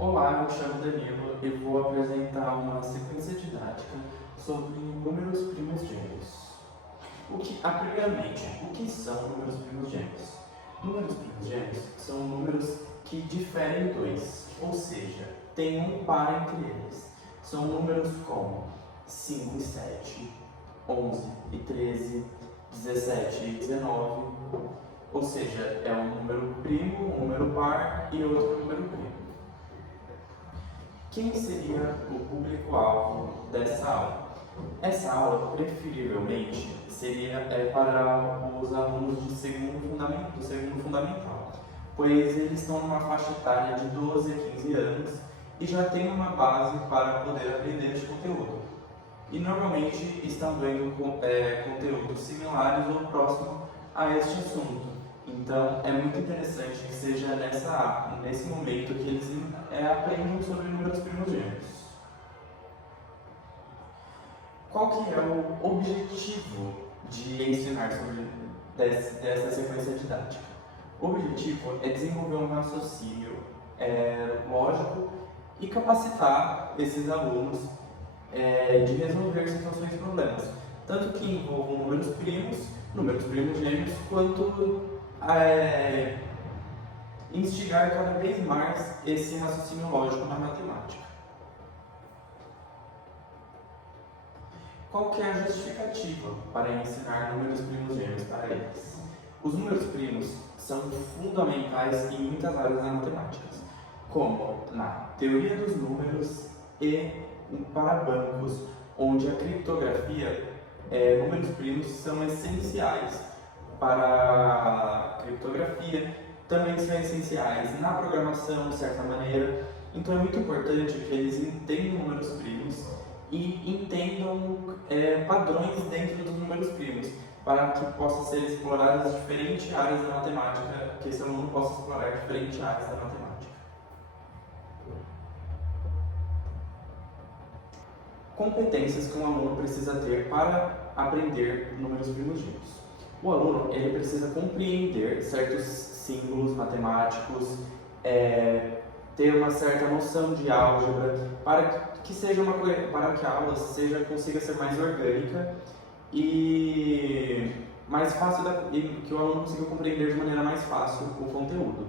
Olá, eu me chamo Danilo e vou apresentar uma sequência didática sobre números primos gêmeos. Primeiramente, o que são números primos gêmeos? Números primos gêmeos são números que diferem dois, ou seja, tem um par entre eles. São números como 5 e 7, 11 e 13, 17 e 19, ou seja, é um número primo, um número par e outro número primo. Quem seria o público-alvo dessa aula? Essa aula, preferivelmente, seria para os alunos do segundo fundamental, pois eles estão numa faixa etária de 12 a 15 anos e já têm uma base para poder aprender esse conteúdo. E normalmente estão vendo conteúdos similares ou próximos a este assunto. Então, é muito interessante que seja nesse momento que eles aprendam sobre números primos gêmeos. Qual que é o objetivo de ensinar sobre dessa sequência didática? O objetivo é desenvolver um raciocínio lógico e capacitar esses alunos de resolver situações e problemas, tanto que envolvam números primos gêmeos, quanto instigar cada vez mais esse raciocínio lógico na matemática. Qual que é a justificativa para ensinar números primos gêmeos para eles? Os números primos são fundamentais em muitas áreas da matemática, como na teoria dos números e para bancos, onde a criptografia, números primos são essenciais para a criptografia, também são essenciais na programação, de certa maneira. Então é muito importante que eles entendam números primos e entendam padrões dentro dos números primos, para que possam ser exploradas diferentes áreas da matemática, que esse aluno possa explorar diferentes áreas da matemática. Competências que um aluno precisa ter para aprender números primos gêmeos. O aluno ele precisa compreender certos símbolos matemáticos, ter uma certa noção de álgebra, para que a aula consiga ser mais orgânica e mais fácil, e que o aluno consiga compreender de maneira mais fácil o conteúdo.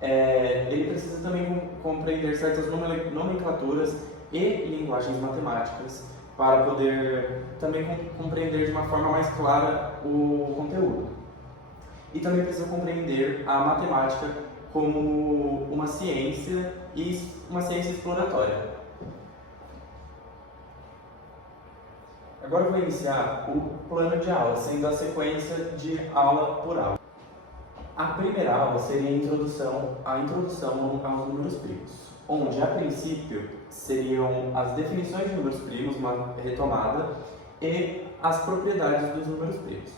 Ele precisa também compreender certas nomenclaturas e linguagens matemáticas para poder também compreender de uma forma mais clara o conteúdo. E também precisa compreender a matemática como uma ciência e uma ciência exploratória. Agora eu vou iniciar o plano de aula, sendo a sequência de aula por aula. A primeira aula seria a introdução aos números primos, onde a princípio seriam as definições de números primos, uma retomada, e as propriedades dos números primos,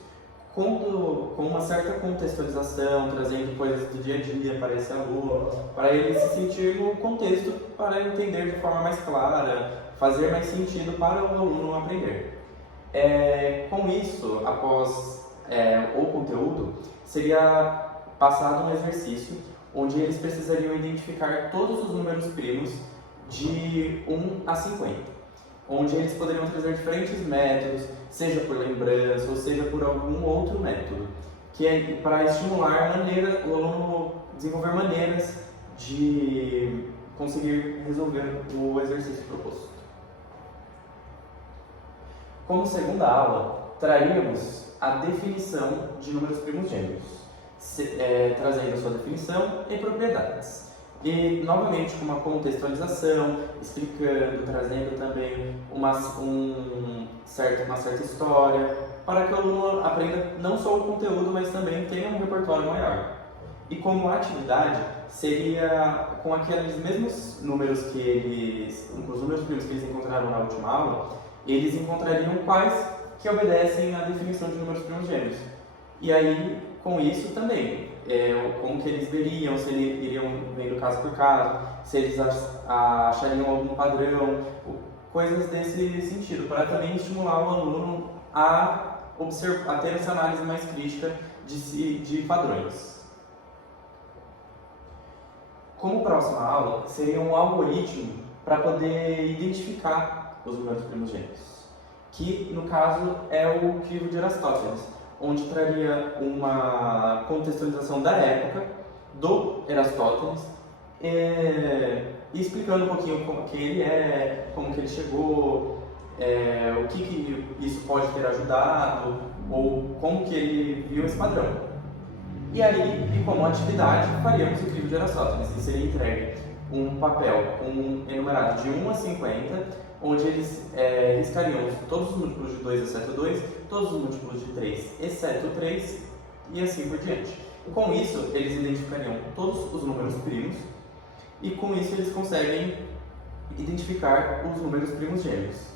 com uma certa contextualização, trazendo coisas do dia a dia para esse aluno, para ele se sentir no contexto, para entender de forma mais clara, fazer mais sentido para o aluno aprender. Com isso, após o conteúdo, seria passado um exercício onde eles precisariam identificar todos os números primos de 1 a 50, onde eles poderiam trazer diferentes métodos, seja por lembrança ou seja por algum outro método, que é para estimular o aluno desenvolver maneiras de conseguir resolver o exercício proposto. Como segunda aula, traríamos a definição de números primos gêmeos, trazendo a sua definição e propriedades. E, novamente, com uma contextualização, explicando, trazendo também uma certa história, para que o aluno aprenda não só o conteúdo, mas também tenha um repertório maior. E como atividade, seria com aqueles mesmos números os números primos que eles encontraram na última aula, eles encontrariam quais que obedecem à definição de números primos gêmeos. E aí, com isso também, como que eles veriam, se eles iriam vendo caso por caso, se eles achariam algum padrão, coisas desse sentido, para também estimular o aluno a ter essa análise mais crítica de padrões. Como próxima aula, seria um algoritmo para poder identificar os números primogênitos, que no caso é o crivo de Aristóteles, onde traria uma contextualização da época do Aristóteles, e explicando um pouquinho como que ele é, como que ele chegou, o que isso pode ter ajudado, ou como que ele viu esse padrão. E aí, e como atividade, faríamos o crivo de Aristóteles, que seria entregue um papel com um enumerado de 1 a 50, onde eles riscariam todos os múltiplos de 2 exceto 2, todos os múltiplos de 3 exceto 3, e assim por diante. Com isso, eles identificariam todos os números primos, e com isso eles conseguem identificar os números primos gêmeos.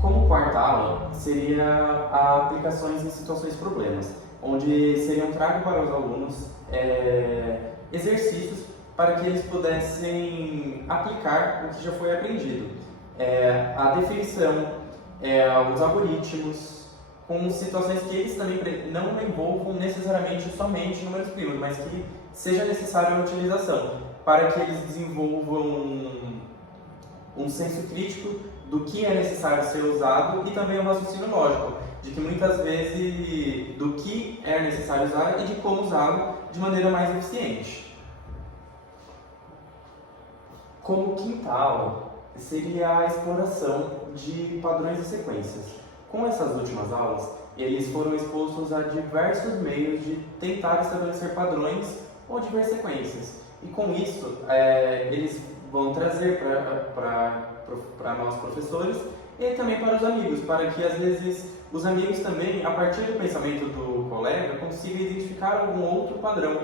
Como quarta aula, seria aplicações em situações problemas, onde seriam tragos para os alunos exercícios para que eles pudessem aplicar o que já foi aprendido. A definição, os algoritmos, com situações que eles também não envolvam necessariamente somente números primos, mas que seja necessária a utilização, para que eles desenvolvam um senso crítico do que é necessário ser usado e também um raciocínio lógico, de que muitas vezes do que é necessário usar e de como usá-lo de maneira mais eficiente. Como quinta aula, seria a exploração de padrões e sequências. Com essas últimas aulas, eles foram expostos a diversos meios de tentar estabelecer padrões ou de ver sequências. E com isso, eles vão trazer para nós professores e também para os amigos, para que às vezes os amigos também, a partir do pensamento do colega, consigam identificar algum outro padrão,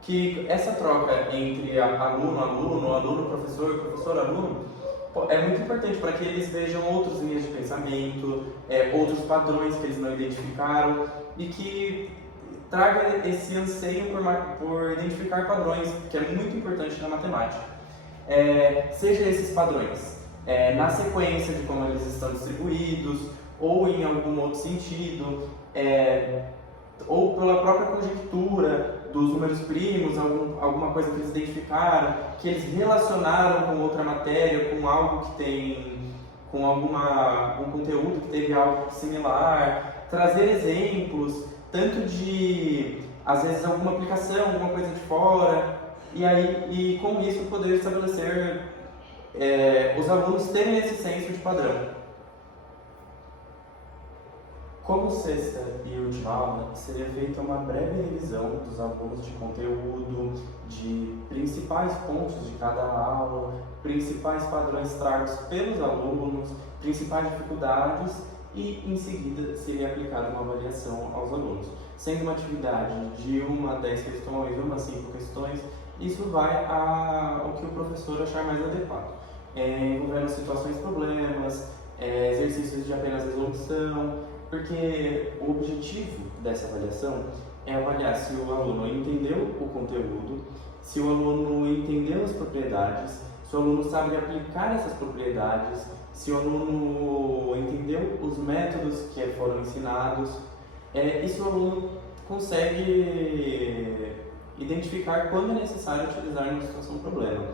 que essa troca entre aluno, aluno-professor, professor-aluno, é muito importante para que eles vejam outras linhas de pensamento, outros padrões que eles não identificaram e que traga esse anseio por identificar padrões, que é muito importante na matemática. Seja esses padrões na sequência de como eles estão distribuídos, ou em algum outro sentido, ou pela própria conjectura dos números primos, alguma coisa que eles identificaram, que eles relacionaram com outra matéria, com algo que tem, com algum conteúdo que teve algo similar, trazer exemplos, tanto de, às vezes, alguma aplicação, alguma coisa de fora, e com isso poder estabelecer, os alunos terem esse senso de padrão. Como sexta e última aula, seria feita uma breve revisão dos alunos de conteúdo, de principais pontos de cada aula, principais padrões tragos pelos alunos, principais dificuldades e, em seguida, seria aplicada uma avaliação aos alunos. Sendo uma atividade de 1 a 10 questões, 1 a 5 questões, isso vai ao que o professor achar mais adequado. Envolvendo situações problemas, exercícios de apenas resolução, porque o objetivo dessa avaliação é avaliar se o aluno entendeu o conteúdo, se o aluno entendeu as propriedades, se o aluno sabe aplicar essas propriedades, se o aluno entendeu os métodos que foram ensinados, e se o aluno consegue identificar quando é necessário utilizar numa situação de problema.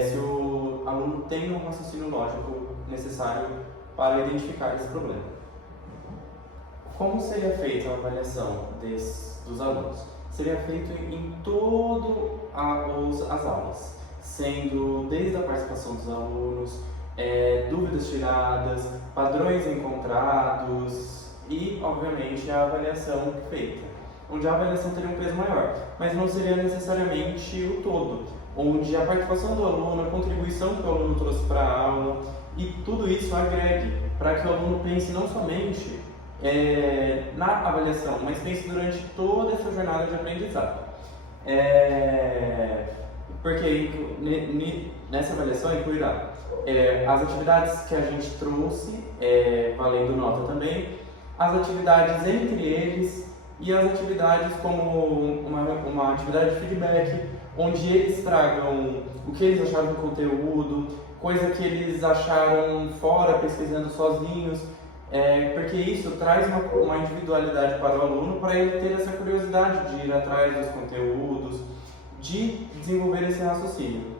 Se o aluno tem um raciocínio lógico necessário para identificar esse problema. Como seria feita a avaliação dos alunos? Seria feito em todas as aulas, sendo desde a participação dos alunos, dúvidas tiradas, padrões encontrados e, obviamente, a avaliação feita, onde a avaliação teria um peso maior, mas não seria necessariamente o todo, onde a participação do aluno, a contribuição que o aluno trouxe para a aula e tudo isso agregue para que o aluno pense não somente na avaliação, mas pense durante toda essa jornada de aprendizado. Porque nessa avaliação incluirá as atividades que a gente trouxe, valendo nota também, as atividades entre eles e as atividades como uma atividade de feedback, onde eles tragam o que eles acharam do conteúdo, coisa que eles acharam fora pesquisando sozinhos, porque isso traz uma individualidade para o aluno, para ele ter essa curiosidade de ir atrás dos conteúdos, de desenvolver esse raciocínio.